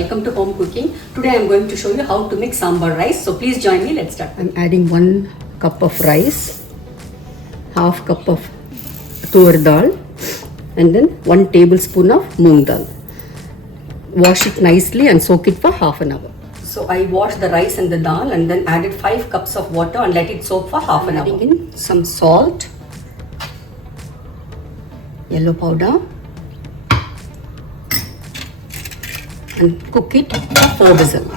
welcome to home cooking. Today I am going to show you how to make sambar rice. So please join me, let's start. I am adding 1 cup of rice, half cup of thoor dal and then 1 tablespoon of moong dal. Wash it nicely and soak it for half an hour. So I washed the rice and the dal and then added 5 cups of water and let it soak for half an hour. Adding in some salt, yellow powder, and cook it for 4 whistles.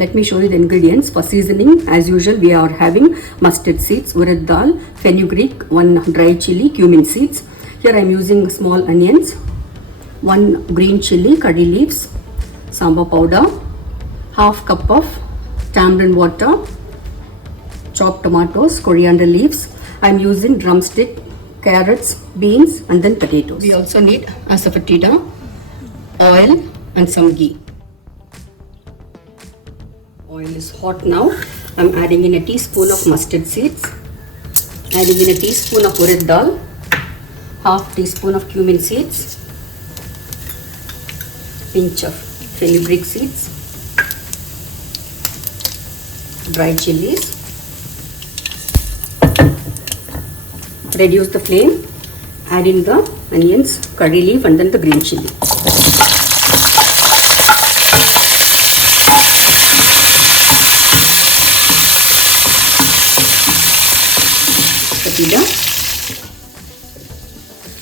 Let me show you the ingredients. For seasoning, as usual, we are having mustard seeds, urad dal, fenugreek, 1 dry chilli, cumin seeds. Here I am using small onions, 1 green chilli, curry leaves, sambar powder, half cup of tamarind water, chopped tomatoes, coriander leaves. I am using drumstick, carrots, beans and then potatoes. We also need asafotida, oil and some ghee. Oil is hot now. I am adding in a teaspoon of mustard seeds, adding in a teaspoon of urad dal, half teaspoon of cumin seeds, pinch of fenugreek seeds, dried chillies. Reduce the flame, add in the onions, curry leaf and then the green chilli.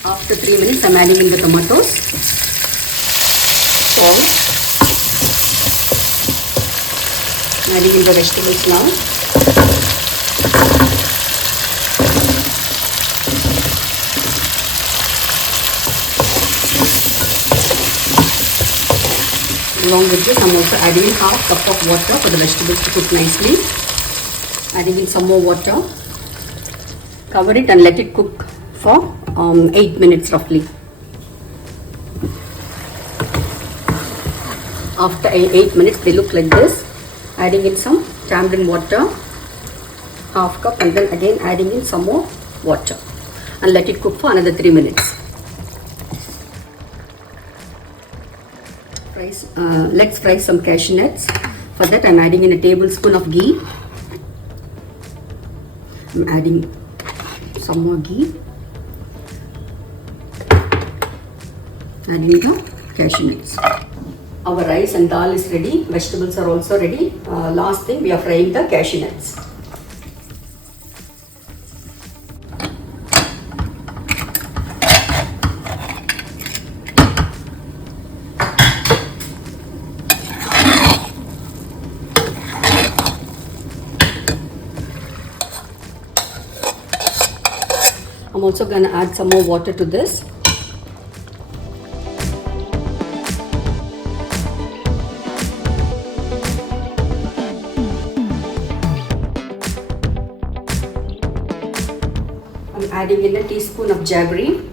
After 3 minutes, I am adding in the tomatoes, salt, adding in the vegetables now. Along with this, I am also adding in half cup of water for the vegetables to cook nicely. Adding in some more water. Cover it and let it cook for 8 minutes roughly. After 8 minutes, they look like this. Adding in some tamarind water, half cup, and then again adding in some more water and let it cook for another 3 minutes. Let's fry some cashew nuts. For that, I am adding in a tablespoon of ghee. I am adding some more ghee. Adding the cashew nuts. Our rice and dal is ready. Vegetables are also ready. Last thing, we are frying the cashew nuts. I'm also going to add some more water to this. I'm adding in a teaspoon of jaggery.